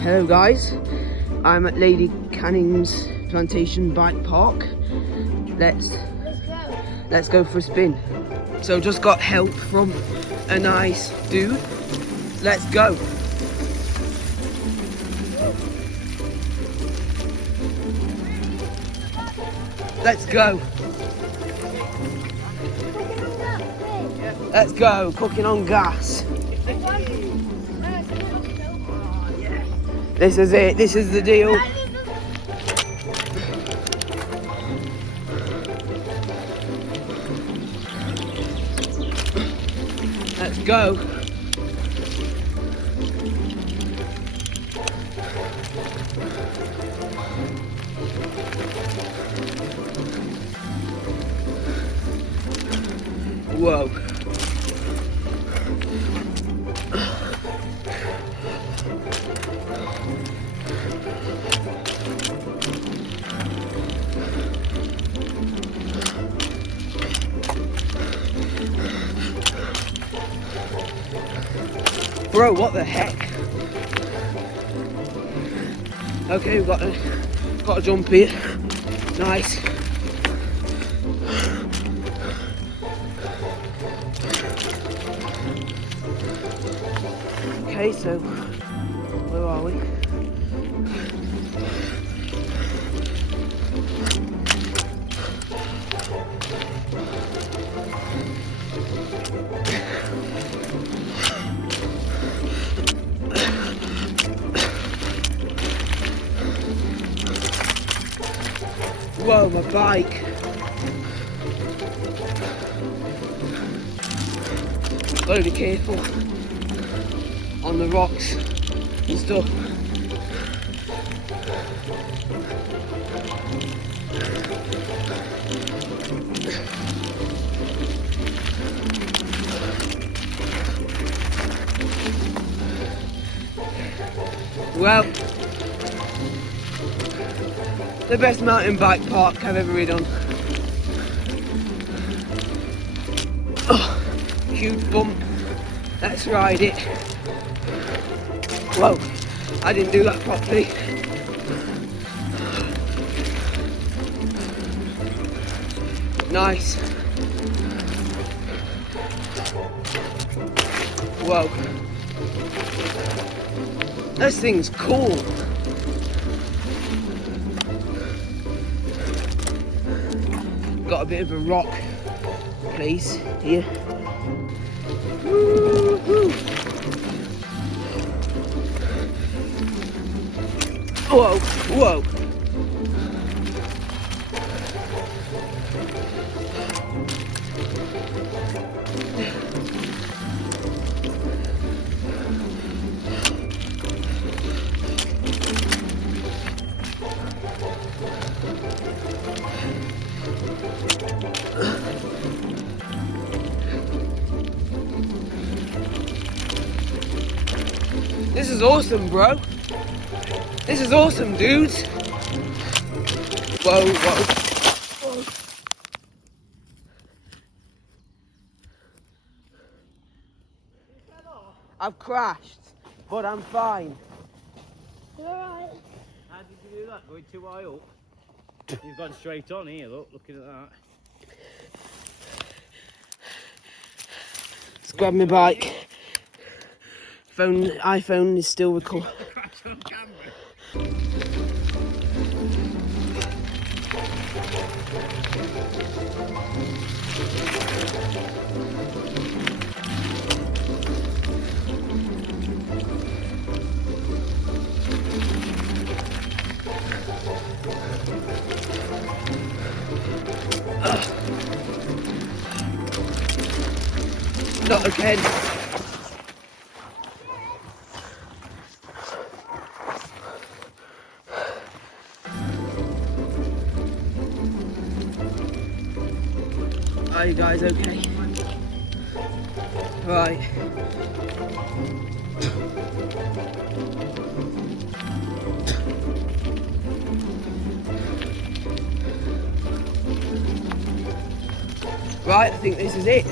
Hello guys, I'm at Lady Canning's Plantation Bike Park. Let's go for a spin. So just got help from a nice dude. Let's go. Let's go. Let's go, cooking on gas. This is it, this is the deal. Let's go. Whoa. Bro, what the heck? Okay, we've got a jump here. Nice. Okay, so where are we? Whoa, my bike. Gotta be careful on the rocks and stuff. Well, the best mountain bike park I've ever ridden on. Oh, huge bump. Let's ride it. Whoa, I didn't do that properly. Nice. Whoa. This thing's cool. Got a bit of a rock place here. Woo-hoo. Whoa, whoa. This is awesome, bro. This is awesome, dudes. Whoa, whoa. I've crashed, but I'm fine. You alright? How did you do that? Going too high up? You've gone straight on here, look, looking at that. Let's grab my bike. iPhone is still recording. Crash on camera. Not again. Are you guys okay? Right. Right, I think this is it.